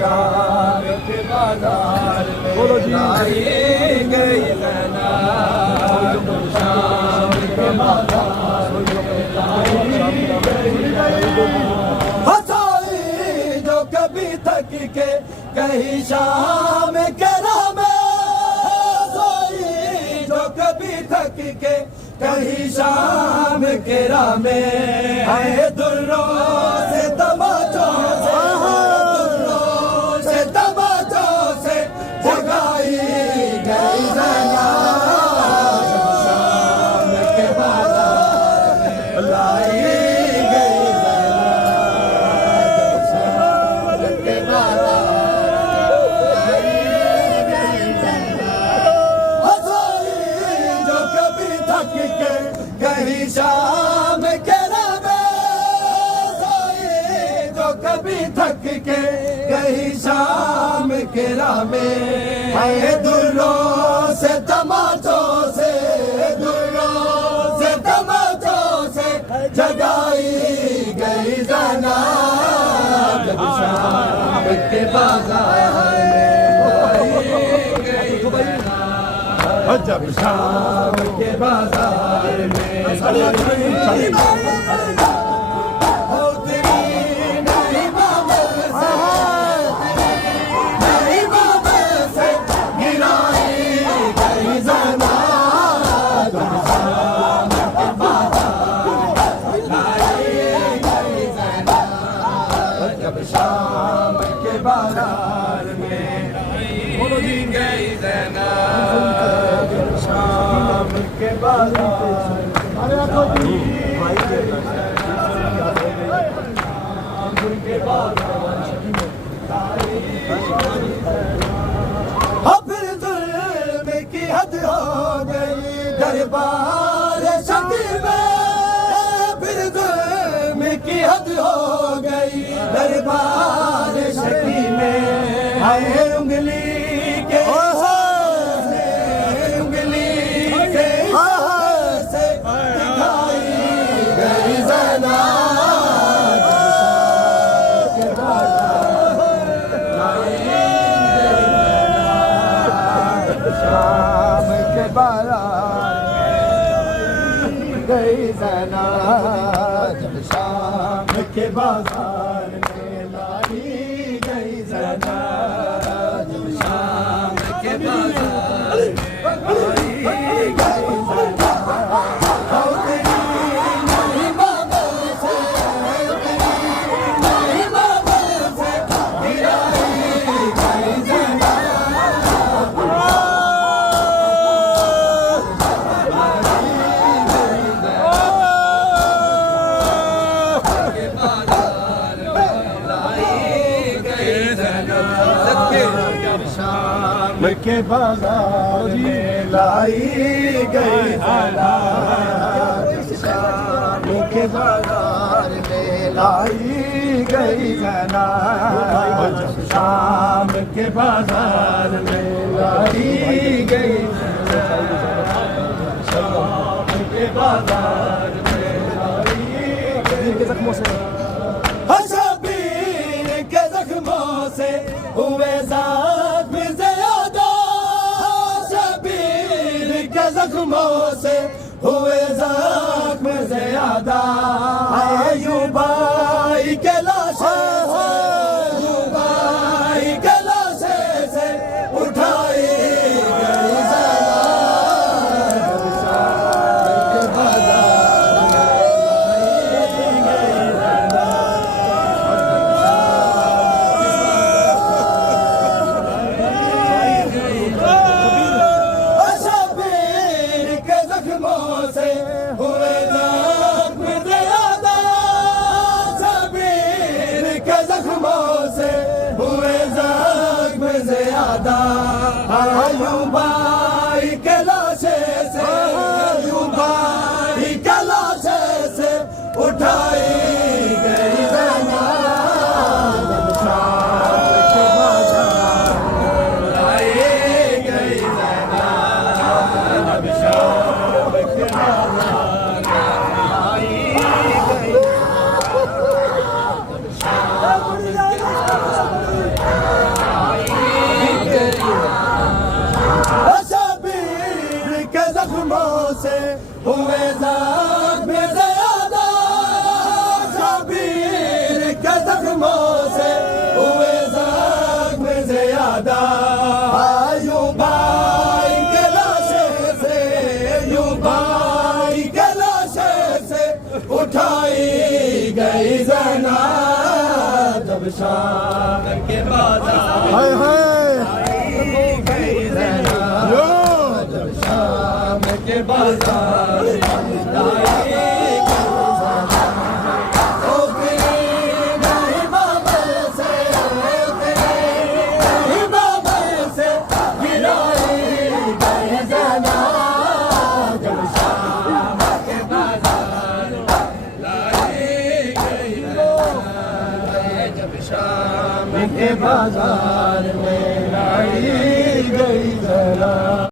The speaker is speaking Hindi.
शाम के बाजार में लाई गई ज़ैनब, शाम के बाजार में हंसाई जो कभी थक के कहीं शाम के राह में, हंसाई जो कभी थक के कहीं शाम के राह में, आए दुर्रों से तमाचों से, दुर्रों से तमाचों से जगाई गई ज़ैनब, शाम के बाजार में लाई गई ज़ैनब, शाम के बाजार जो कभी थक के कहीं शाम के राह में, जो कभी थक के कहीं शाम के राह में, आए दुर्रों से तमाचों से, दुर्रों से तमाचों से जगाई गई ज़ैनब, जब शाम के बाजार में लाई गई ज़ैनब, जब शाम के बाजार में शाम के बाजार में बोलो जी गई ज़ैनब, शाम के बाजार के फिर जुल्म की हद हो गई दरबार शकी में, फिर जुल्म की हद हो गई दरबार शकी में, आए उंगली के से, उंगली के से दिखाई गई ज़ैनब, के शाम के बाजार में गई ज़ैनब, शाम के बाजार में लाई गई ज़ैनब, शाम के बाजार में लाई गई ज़ैनब, नहीं बाबा से, नहीं बाबा से गिराई गई ज़ैनब, शाम के बाजार में लाई गई ज़ैनब, शाम के बाजार में लाई गई ज़ैनब, शाम के बाजार में लाई गई ज़ैनब, शाम के बाजार में लाई गई ज़ख्मों से, शबीर के ज़ख्मों से हुए ज़ख्म ज़्यादा, शबीर के ज़ख्मों से हुए ज़ख्म ज़्यादा, अय्यूबाई के लाशे से, अय्यूबाई के लाशे से उठाई गई ज़ैनब, शाम के बाजार में लाई गई शबीर के ज़ख्मों से हुए ज़ख्म ज़्यादा, शबीर के ज़ख्मों से हुए ज़ख्म ज़्यादा, अय्यूबाई के लाशे से, अय्यूबाई के लाशे से उठाई गई ज़ैनब, शाम के बाजार में लाई गई ज़ैनब, शाम के बाजार में लाई गई ज़ैनब, शाम के बाजार हाय हाय यो शाम के बाजार के बाजार में लाई गई जरा।